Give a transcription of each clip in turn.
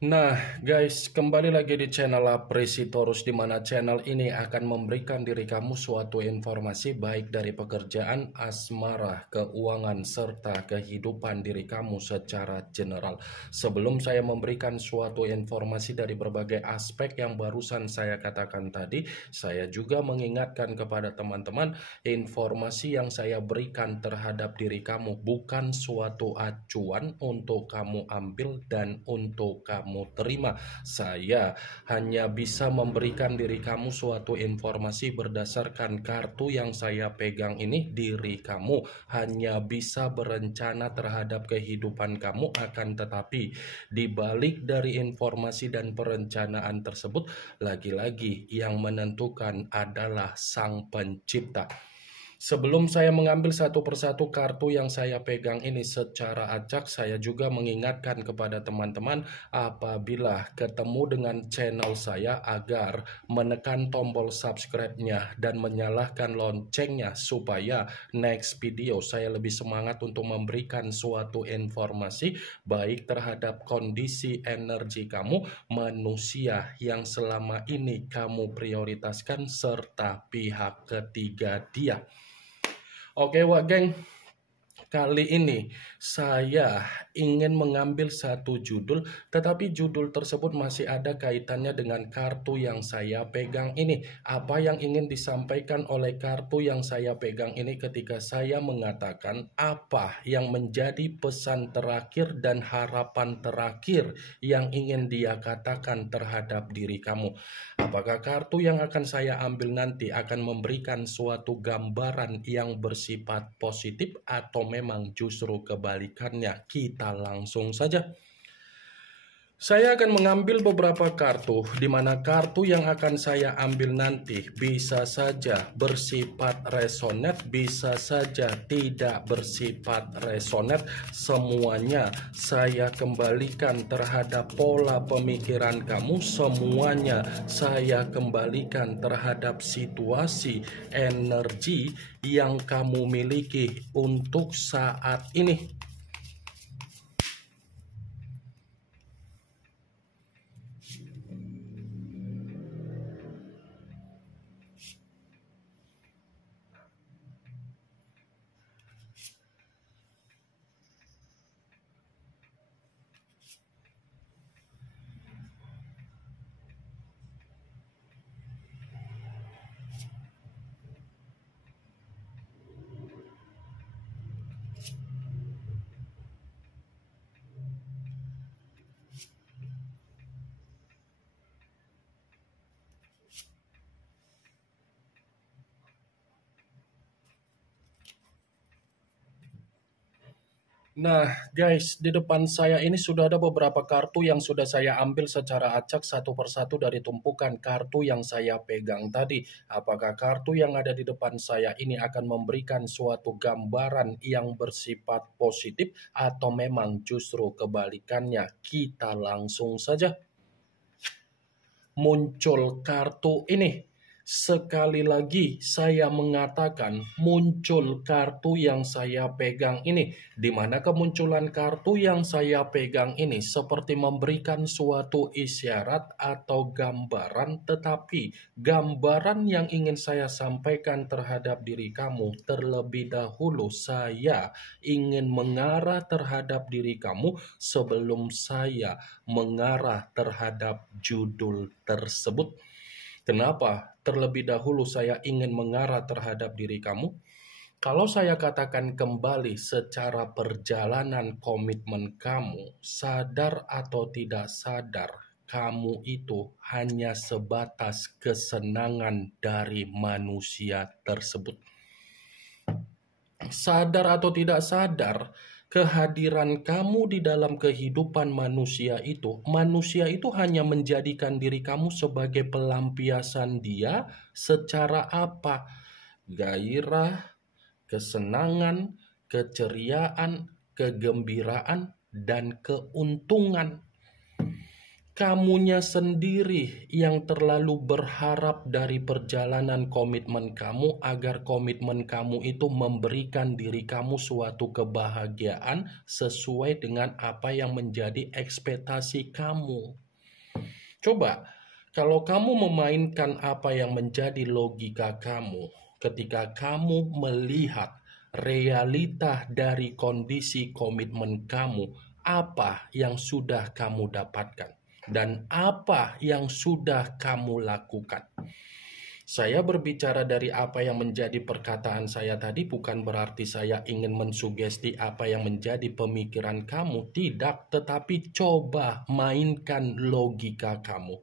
Nah, guys, kembali lagi di channel Apresitorus, di mana channel ini akan memberikan diri kamu suatu informasi baik dari pekerjaan, asmara, keuangan, serta kehidupan diri kamu secara general. Sebelum saya memberikan suatu informasi dari berbagai aspek yang barusan saya katakan tadi, saya juga mengingatkan kepada teman-teman, informasi yang saya berikan terhadap diri kamu bukan suatu acuan untuk kamu ambil dan untuk kamu terima. Saya hanya bisa memberikan diri kamu suatu informasi berdasarkan kartu yang saya pegang ini. Diri kamu hanya bisa berencana terhadap kehidupan kamu, akan tetapi di balik dari informasi dan perencanaan tersebut, lagi-lagi yang menentukan adalah Sang Pencipta. Sebelum saya mengambil satu persatu kartu yang saya pegang ini secara acak, saya juga mengingatkan kepada teman-teman apabila ketemu dengan channel saya agar menekan tombol subscribe-nya dan menyalakan loncengnya supaya next video saya lebih semangat untuk memberikan suatu informasi baik terhadap kondisi energi kamu, manusia yang selama ini kamu prioritaskan, serta pihak ketiga dia. Oke, Wak Geng, kali ini saya ingin mengambil satu judul, tetapi judul tersebut masih ada kaitannya dengan kartu yang saya pegang ini. Apa yang ingin disampaikan oleh kartu yang saya pegang ini ketika saya mengatakan apa yang menjadi pesan terakhir dan harapan terakhir yang ingin dia katakan terhadap diri kamu. Apakah kartu yang akan saya ambil nanti akan memberikan suatu gambaran yang bersifat positif atau memang justru kebalikannya? Kita langsung saja. Saya akan mengambil beberapa kartu, di mana kartu yang akan saya ambil nanti bisa saja bersifat resonate, bisa saja tidak bersifat resonate. Semuanya saya kembalikan terhadap pola pemikiran kamu, semuanya saya kembalikan terhadap situasi energi yang kamu miliki untuk saat ini. Nah, guys, di depan saya ini sudah ada beberapa kartu yang sudah saya ambil secara acak satu persatu dari tumpukan kartu yang saya pegang tadi. Apakah kartu yang ada di depan saya ini akan memberikan suatu gambaran yang bersifat positif atau memang justru kebalikannya? Kita langsung saja. Muncul kartu ini. Sekali lagi saya mengatakan muncul kartu yang saya pegang ini, di mana kemunculan kartu yang saya pegang ini seperti memberikan suatu isyarat atau gambaran, tetapi gambaran yang ingin saya sampaikan terhadap diri kamu terlebih dahulu saya ingin mengarah terhadap diri kamu sebelum saya mengarah terhadap judul tersebut. Kenapa terlebih dahulu saya ingin mengarah terhadap diri kamu? Kalau saya katakan kembali secara perjalanan komitmen kamu, sadar atau tidak sadar, kamu itu hanya sebatas kesenangan dari manusia tersebut. Sadar atau tidak sadar, kehadiran kamu di dalam kehidupan manusia itu hanya menjadikan diri kamu sebagai pelampiasan dia secara apa? Gairah, kesenangan, keceriaan, kegembiraan, dan keuntungan. kamunya sendiri yang terlalu berharap dari perjalanan komitmen kamu agar komitmen kamu itu memberikan diri kamu suatu kebahagiaan sesuai dengan apa yang menjadi ekspektasi kamu. Coba, kalau kamu memainkan apa yang menjadi logika kamu, ketika kamu melihat realita dari kondisi komitmen kamu, apa yang sudah kamu dapatkan? Dan apa yang sudah kamu lakukan? Saya berbicara dari apa yang menjadi perkataan saya tadi bukan berarti saya ingin mensugesti apa yang menjadi pemikiran kamu. Tidak, tetapi coba mainkan logika kamu.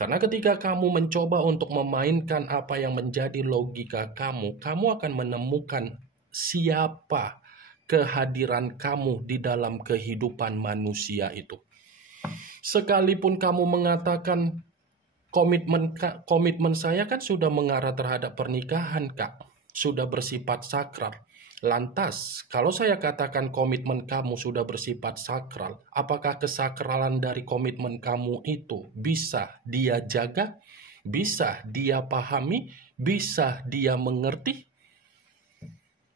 Karena ketika kamu mencoba untuk memainkan apa yang menjadi logika kamu, kamu akan menemukan siapa kehadiran kamu di dalam kehidupan manusia itu. Sekalipun kamu mengatakan komitmen saya kan sudah mengarah terhadap pernikahan, Kak. Sudah bersifat sakral. Lantas, kalau saya katakan komitmen kamu sudah bersifat sakral, apakah kesakralan dari komitmen kamu itu bisa dia jaga? Bisa dia pahami? Bisa dia mengerti?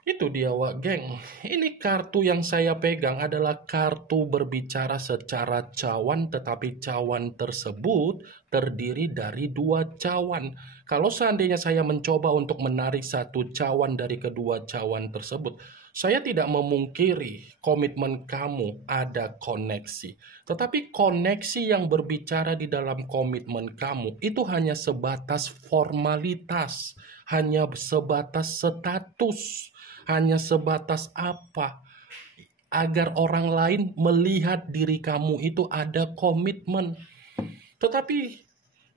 Itu dia, Wak Geng. Ini kartu yang saya pegang adalah kartu berbicara secara cawan, tetapi cawan tersebut terdiri dari 2 cawan. Kalau seandainya saya mencoba untuk menarik 1 cawan dari kedua cawan tersebut, saya tidak memungkiri komitmen kamu ada koneksi. Tetapi koneksi yang berbicara di dalam komitmen kamu itu hanya sebatas formalitas, hanya sebatas status, hanya sebatas apa? Agar orang lain melihat diri kamu itu ada komitmen. Tetapi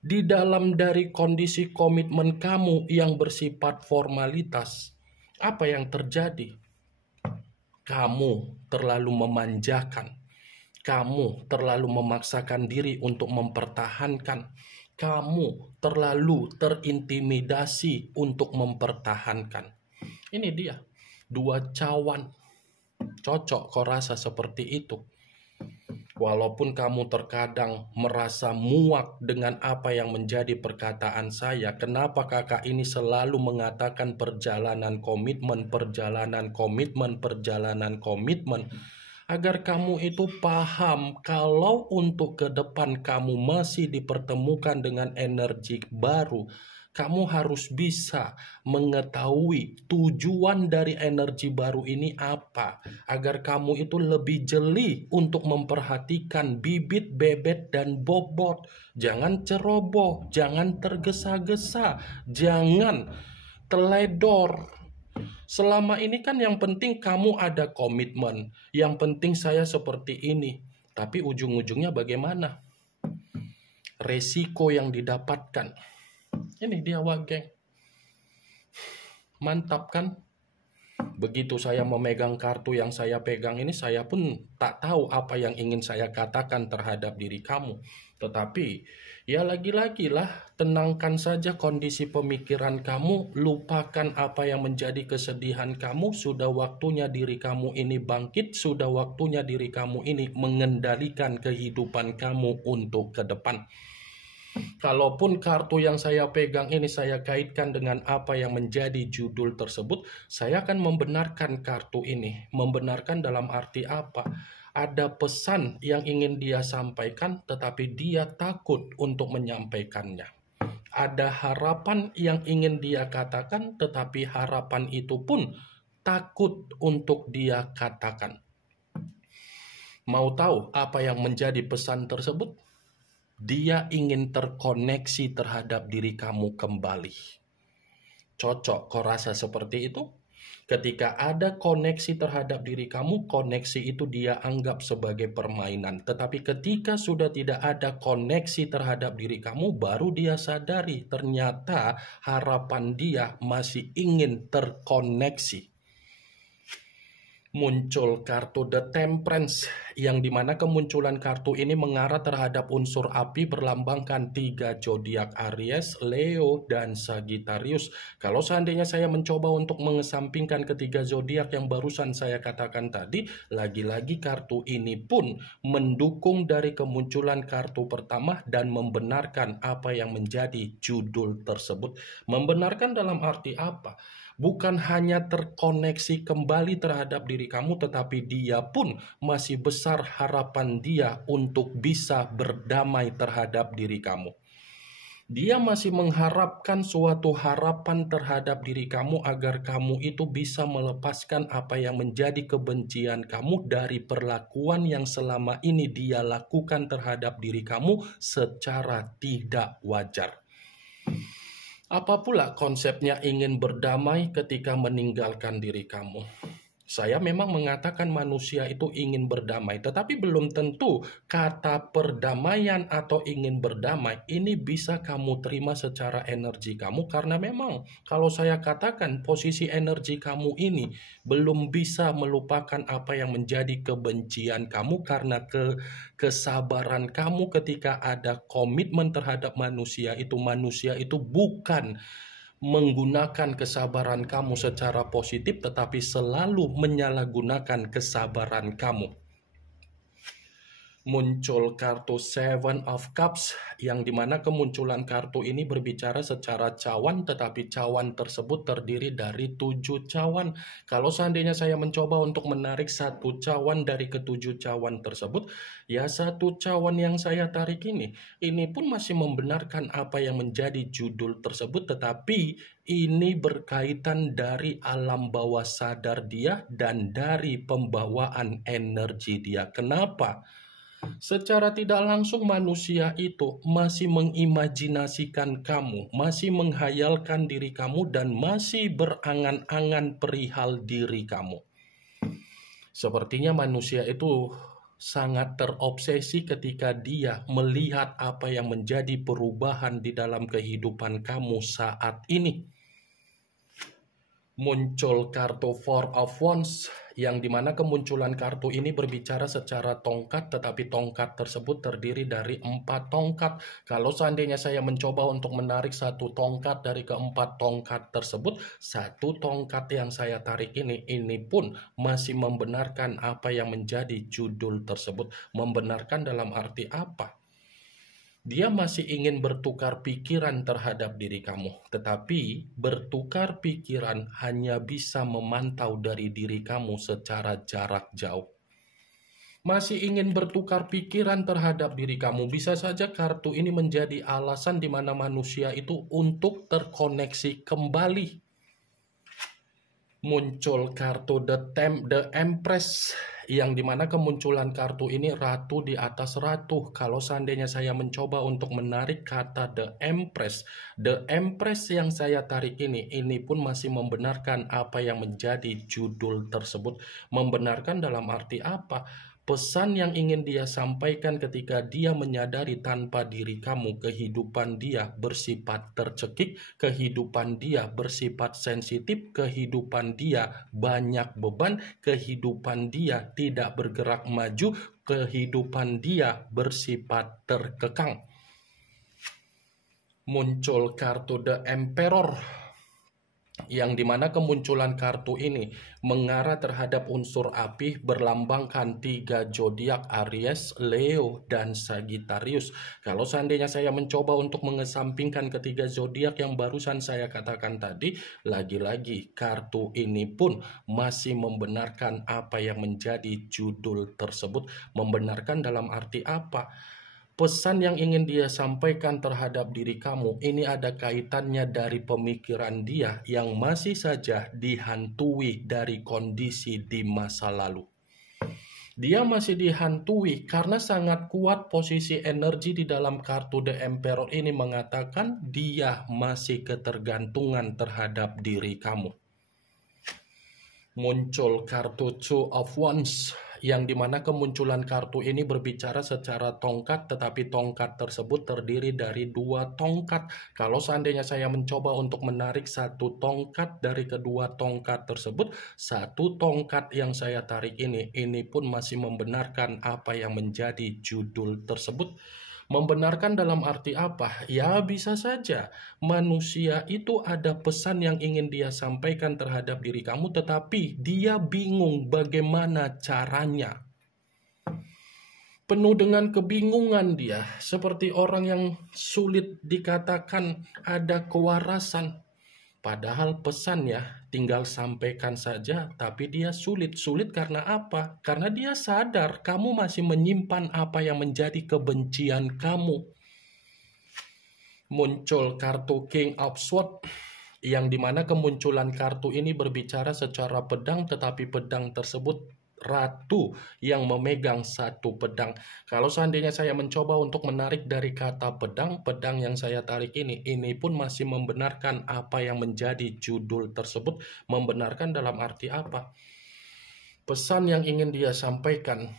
di dalam dari kondisi komitmen kamu yang bersifat formalitas, apa yang terjadi? Kamu terlalu memanjakan. Kamu terlalu memaksakan diri untuk mempertahankan. Kamu terlalu terintimidasi untuk mempertahankan. Ini dia. 2 cawan. Cocok kau rasa seperti itu. Walaupun kamu terkadang merasa muak dengan apa yang menjadi perkataan saya, kenapa kakak ini selalu mengatakan perjalanan komitmen, agar kamu itu paham kalau untuk ke depan kamu masih dipertemukan dengan energi baru. Kamu harus bisa mengetahui tujuan dari energi baru ini apa, agar kamu itu lebih jeli untuk memperhatikan bibit, bebet, dan bobot. Jangan ceroboh, jangan tergesa-gesa, jangan teledor. Selama ini kan yang penting kamu ada komitmen, yang penting saya seperti ini. Tapi ujung-ujungnya bagaimana? Resiko yang didapatkan. Ini dia, Wak Geng. Mantap kan? Begitu saya memegang kartu yang saya pegang ini, saya pun tak tahu apa yang ingin saya katakan terhadap diri kamu. Tetapi, ya lagi-lagi lah, tenangkan saja kondisi pemikiran kamu, lupakan apa yang menjadi kesedihan kamu, sudah waktunya diri kamu ini bangkit, sudah waktunya diri kamu ini mengendalikan kehidupan kamu untuk ke depan. Kalaupun kartu yang saya pegang ini saya kaitkan dengan apa yang menjadi judul tersebut, saya akan membenarkan kartu ini. Membenarkan dalam arti apa? Ada pesan yang ingin dia sampaikan, tetapi dia takut untuk menyampaikannya. Ada harapan yang ingin dia katakan, tetapi harapan itu pun takut untuk dia katakan. Mau tahu apa yang menjadi pesan tersebut? Dia ingin terkoneksi terhadap diri kamu kembali. Cocok kau rasa seperti itu? Ketika ada koneksi terhadap diri kamu, koneksi itu dia anggap sebagai permainan. Tetapi ketika sudah tidak ada koneksi terhadap diri kamu, baru dia sadari ternyata harapan dia masih ingin terkoneksi. Muncul kartu The Temperance, yang dimana kemunculan kartu ini mengarah terhadap unsur api berlambangkan 3 zodiak Aries, Leo, dan Sagittarius. Kalau seandainya saya mencoba untuk mengesampingkan ketiga zodiak yang barusan saya katakan tadi, lagi-lagi kartu ini pun mendukung dari kemunculan kartu pertama dan membenarkan apa yang menjadi judul tersebut. Membenarkan dalam arti apa? Bukan hanya terkoneksi kembali terhadap diri kamu, tetapi dia pun masih besar harapan dia untuk bisa berdamai terhadap diri kamu. Dia masih mengharapkan suatu harapan terhadap diri kamu agar kamu itu bisa melepaskan apa yang menjadi kebencian kamu dari perlakuan yang selama ini dia lakukan terhadap diri kamu secara tidak wajar. Apa pula konsepnya ingin berdamai ketika meninggalkan diri kamu? Saya memang mengatakan manusia itu ingin berdamai, tetapi belum tentu kata perdamaian atau ingin berdamai ini bisa kamu terima secara energi kamu, karena memang kalau saya katakan posisi energi kamu ini belum bisa melupakan apa yang menjadi kebencian kamu karena kesabaran kamu ketika ada komitmen terhadap manusia itu bukan menggunakan kesabaran kamu secara positif, tetapi selalu menyalahgunakan kesabaran kamu. Muncul kartu Seven of Cups, yang dimana kemunculan kartu ini berbicara secara cawan, tetapi cawan tersebut terdiri dari 7 cawan. Kalau seandainya saya mencoba untuk menarik satu cawan dari ketujuh cawan tersebut, ya satu cawan yang saya tarik ini pun masih membenarkan apa yang menjadi judul tersebut, tetapi ini berkaitan dari alam bawah sadar dia dan dari pembawaan energi dia. Kenapa? Secara tidak langsung manusia itu masih mengimajinasikan kamu, masih menghayalkan diri kamu, dan masih berangan-angan perihal diri kamu. Sepertinya manusia itu sangat terobsesi ketika dia melihat apa yang menjadi perubahan di dalam kehidupan kamu saat ini. Muncul kartu Four of Wands, yang dimana kemunculan kartu ini berbicara secara tongkat, tetapi tongkat tersebut terdiri dari 4 tongkat. Kalau seandainya saya mencoba untuk menarik satu tongkat dari keempat tongkat tersebut, satu tongkat yang saya tarik ini pun masih membenarkan apa yang menjadi judul tersebut. Membenarkan dalam arti apa? Dia masih ingin bertukar pikiran terhadap diri kamu, tetapi bertukar pikiran hanya bisa memantau dari diri kamu secara jarak jauh. Masih ingin bertukar pikiran terhadap diri kamu, bisa saja kartu ini menjadi alasan di mana manusia itu untuk terkoneksi kembali. Muncul kartu The Empress, yang dimana kemunculan kartu ini ratu di atas ratu. Kalau seandainya saya mencoba untuk menarik kata The Empress yang saya tarik ini pun masih membenarkan apa yang menjadi judul tersebut. Membenarkan dalam arti apa? Pesan yang ingin dia sampaikan ketika dia menyadari tanpa diri kamu, kehidupan dia bersifat tercekik, kehidupan dia bersifat sensitif, kehidupan dia banyak beban, kehidupan dia tidak bergerak maju, kehidupan dia bersifat terkekang. Muncul kartu The Emperor, yang dimana kemunculan kartu ini mengarah terhadap unsur api berlambangkan 3 zodiak Aries, Leo, dan Sagittarius. Kalau seandainya saya mencoba untuk mengesampingkan ketiga zodiak yang barusan saya katakan tadi, lagi-lagi kartu ini pun masih membenarkan apa yang menjadi judul tersebut. Membenarkan dalam arti apa? Pesan yang ingin dia sampaikan terhadap diri kamu ini ada kaitannya dari pemikiran dia yang masih saja dihantui dari kondisi di masa lalu. Dia masih dihantui karena sangat kuat posisi energi di dalam kartu The Emperor ini mengatakan dia masih ketergantungan terhadap diri kamu. Muncul kartu Two of Wands, yang dimana kemunculan kartu ini berbicara secara tongkat, tetapi tongkat tersebut terdiri dari dua tongkat. Kalau seandainya saya mencoba untuk menarik satu tongkat dari kedua tongkat tersebut, satu tongkat yang saya tarik ini pun masih membenarkan apa yang menjadi judul tersebut. Membenarkan dalam arti apa? Ya, bisa saja manusia itu ada pesan yang ingin dia sampaikan terhadap diri kamu, tetapi dia bingung bagaimana caranya. Penuh dengan kebingungan dia, seperti orang yang sulit dikatakan ada kewarasan. Padahal pesannya tinggal sampaikan saja, tapi dia sulit. Sulit karena apa? Karena dia sadar kamu masih menyimpan apa yang menjadi kebencian kamu. Muncul kartu King of Swords, yang dimana kemunculan kartu ini berbicara secara pedang, tetapi pedang tersebut ratu yang memegang satu pedang. Kalau seandainya saya mencoba untuk menarik dari kata pedang, pedang yang saya tarik ini pun masih membenarkan apa yang menjadi judul tersebut. Membenarkan dalam arti apa? Pesan yang ingin dia sampaikan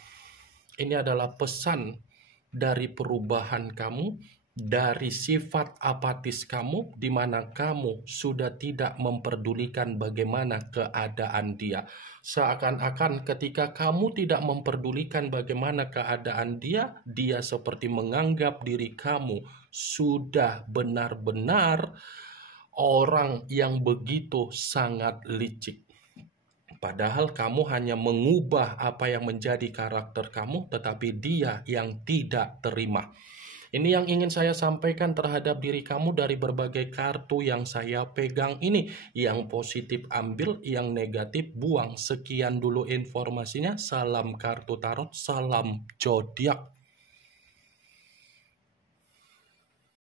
ini adalah pesan dari perubahan kamu, dari sifat apatis kamu, di mana kamu sudah tidak memperdulikan bagaimana keadaan dia. Seakan-akan ketika kamu tidak memperdulikan bagaimana keadaan dia, dia seperti menganggap diri kamu sudah benar-benar orang yang begitu sangat licik. Padahal kamu hanya mengubah apa yang menjadi karakter kamu, tetapi dia yang tidak terima. Ini yang ingin saya sampaikan terhadap diri kamu dari berbagai kartu yang saya pegang ini. Yang positif ambil, yang negatif buang. Sekian dulu informasinya. Salam kartu tarot, salam zodiak.